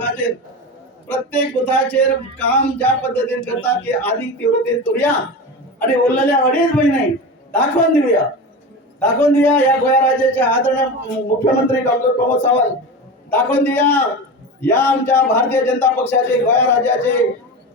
बुथाचेर प्रत्येक बुथाचेर काम ज्या पद्धतीने करतात ते अधिक तीव्रतेने करूया आणि उरलेल्या 2.5 महिने दाखवून देऊया या गोया राज्याचे आदरणीय मुख्यमंत्री डॉक्टर प्रमोद सावंत, दाखवून देऊया या आमच्या भारतीय जनता पक्षाचे गोया राज्याचे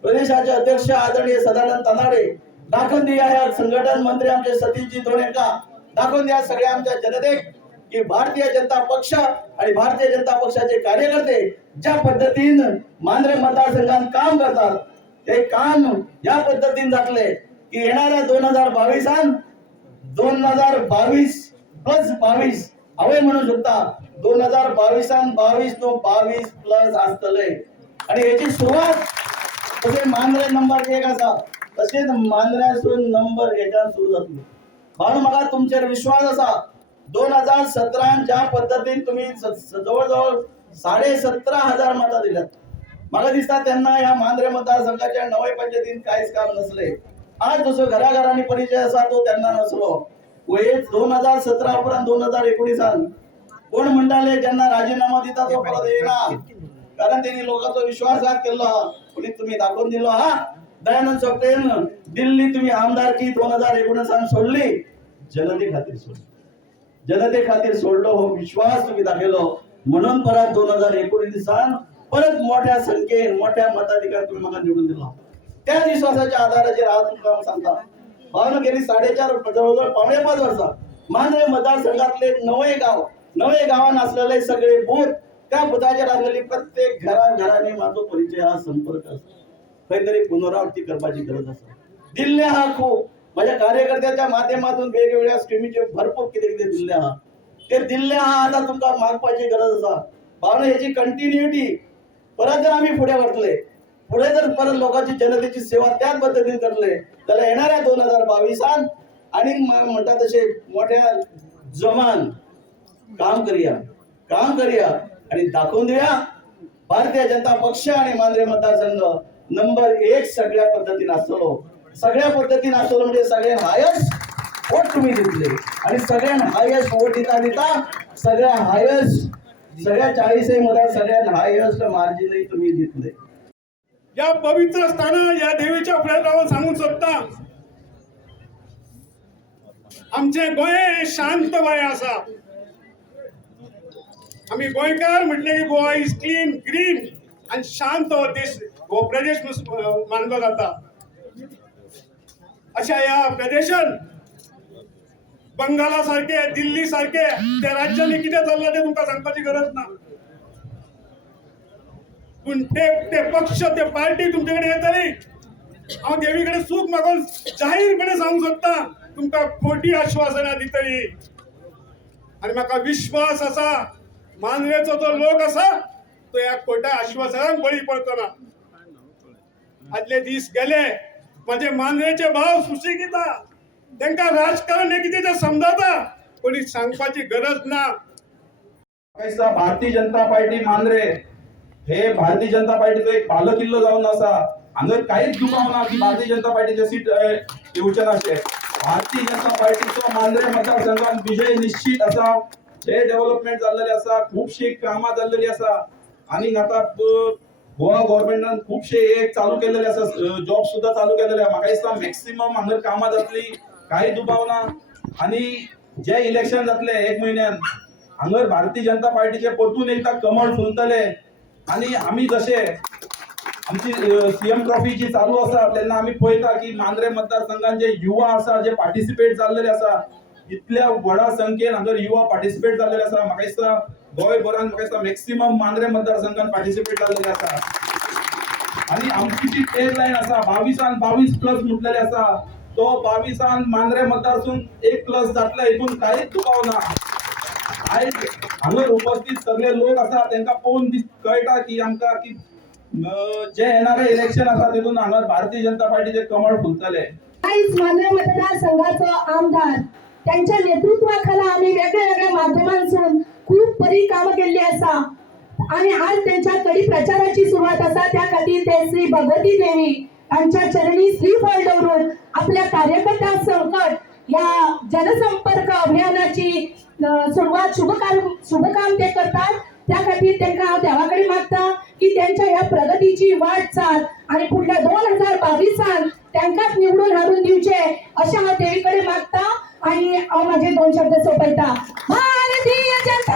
प्रदेशाचे अध्यक्ष आदरणीय सदानंद तनाडे, दाखवून देऊया या संघटन मंत्री आमचे सतीशजी धोणेकर, दाखवून द्या सगळ्या आमच्या जनतेक की भारतीय जनता पक्ष आणि भारतीय जनता पक्षाचे कार्यकर्ते ज्या पद्धतीने मांजरे मतदारसंघात काम करतात ते काम या पद्धतीने जातले की येणाऱ्या 2022+22 हवे म्हणू शकता 2022 तो 22+ असतले आणि याची सुरुवात तसे मांजरे नंबर 1 असा तसेच मांजऱ्यासून नंबर 1 सुरू जातली म्हणून मला तुमच्यावर विश्वास असा 2017 ज्या पद्धतीने तुम्ही जवळजवळ 17,500 मतं दिल्यात मला दिसतात त्यांना या मांजरे मतदारसंघाच्या 9 पंचायतीत काहीच काम नसले आज जसं घराघरांनी परिचय असा तो त्यांना नसलो वयच 2017 पर्यंत 2019 कोण मंडळाले ज्यांना राजीनामा दिता तो परत येणार कारण त्यांनी लोकांचा विश्वासघात केला आणि तुम्ही दाखवून दिलो हा दयानंद सोपटेन दिल्ली तुम्ही आमदारकी 2019 सोडली जनते खातीर सोडलो हो विश्वास तुम्ही दाखवलो म्हणून परत 2019 परत मोठ्या संख्येन मोठ्या मताधिकार तुम्ही मला निवडून दिला त्या विश्वासाच्या आधारावर आज तुम्हाला सांगता भावना गेली 4.5 जवळजवळ 5.5 वर्षा मांजरे मतदारसंघातले 9 गावांना असलेले सगळे बूथ त्या बुथाच्या लागलेली प्रत्येक घराघराने माझा परिचय हा संपर्क असतो काहीतरी पुनरावृत्ती करण्याची गरज असते दिल्ल्या हा खूप माझ्या कार्यकर्त्याच्या माध्यमातून वेगवेगळ्या स्कीमीचे भरपूर किती दिल्ल्या हा ते दिल्ल्या हा आता तुमका मागपाची गरज असा भावना याची कंटिन्युटी परत जर आम्ही पुढे जर परत लोकांची जनतेची सेवा त्याच पद्धतीने करले त्याला येणाऱ्या 2022 आणि म्हणतात तसे मोठ्या जमान काम करूया आणि दाखवून देऊया भारतीय जनता पक्ष आणि मांजरे मतदारसंघ नंबर 1 सगळ्या पद्धतीने असलो म्हणजे सगळ्यात हायेस्ट वोट तुम्ही दिले आणि सगळ्यात हायेस्ट वोट देता सगळ्या 40 मध्ये सगळ्यात हायेस्ट मार्जिन तुम्ही घेतले या पवित्र स्थान या देवीच्या फुड्यात राहून सांगू शकता आमचे गोय शांत गोय असा आम्ही गोयकार म्हटले की गोवा इज क्लीन ग्रीन आणि शांत देश हो प्रदेश मानला जाता अशा या प्रदेशात बंगालासारखे दिल्ली सारखे त्या राज्यांनी किती चाललं ते तुमका सांगण्याची गरज ना पण ते पक्ष ते पार्टी तुमच्याकडे येतली हांव देवीकडे सूख मागून जाहीरपणे सांगू शकता तुमका खोटी आश्वासना दितली आणि म्हाका विश्वास असा मांजरेचो जो लोक असा तो या खोट्या आश्वासनाक बळी पडतना आदले दीस गेले माझे मांजरेचे भाव सुशिक्षिता त्यांना राजकारण हे किती समजाता कोणी सांगपाची गरज ना भारतीय जनता पार्टी मांजरे हे भारतीय जनता पार्टीचो एक बालकिल्लो जाऊन असा हांगर काहीच दुखावना की भारतीय जनता पार्टीचे सीट येवचे नाशे भारतीय जनता पार्टीचो मांजरे मतदारसंघात विजय निश्चित असा हे डेव्हलपमेंट जाल्लेले असा खूपशी कामां जाल्लेली असा आणि आता गोवा गव्हर्नमेंटान खूपशे एक चालू केलेले असा जॉब सुद्धा चालू केलेले म्हाका दिसता मॅक्सिमम हांगर कामां जातली काही दुबावना आणि जे इलेक्शन जातले 1 महिन्यान हांगर भारतीय जनता पार्टीचे परतून एकदा कमळ फुलतले आणि आम्ही जसे आमची सीएम ट्रॉफी जी चालू असा तेन्ना आम्ही पळयता की मांजरे मतदारसंघात जे युवा असा जे पार्टिसिपेट जाल्लेले असा इतल्या व्हडा संख्येन हांगर युवा पार्टिसिपेट जाल्लेले असा म्हाका दिसता गोंयभरांत म्हाका दिसता मॅक्सिमम मांजरे मतदारसंघात पार्टिसिपेट जाल्लेले असा आणि आमची जी टॅगलायन असा 22+22 म्हटलेले असा तो 22 मांजरे मतदारसंघ 1+ जातले हितून काहीच दुबावना आयज हांगर उपस्थित सगळे लोक असा तांकां पळोवन कळटा की आमकां की जे येणारे इलेक्शन असा तितून हांगर भारतीय जनता पार्टीचे कमळ फुलतले आयज मांद्रे मतदारसंघाचो आमदार त्यांच्या नेतृत्वाखाला आम्ही वेगवेगळ्या माध्यमांतून खूप बरी कामं केल्ली आसा आणि आज त्यांच्या कडी प्रचाराची सुरुवात असा त्या खातीर ते श्री भगवती देवी यांच्या चरणी श्रीफळ दवरून आपल्या कार्यकर्त्या संकट या जनसंपर्क अभियानाची सुरुवात शुभकाम ते करतात त्या खातीर त्यांना हांव देवा कडेन मागता की की त्यांच्या या प्रगतीची वाटचाल आणि पुढल्या 2022 त्यांकाच निवडून हारून दिवचे अशा देवीकडे मागता आणि माझे 2 शब्द सोपवता. भारतीय जनता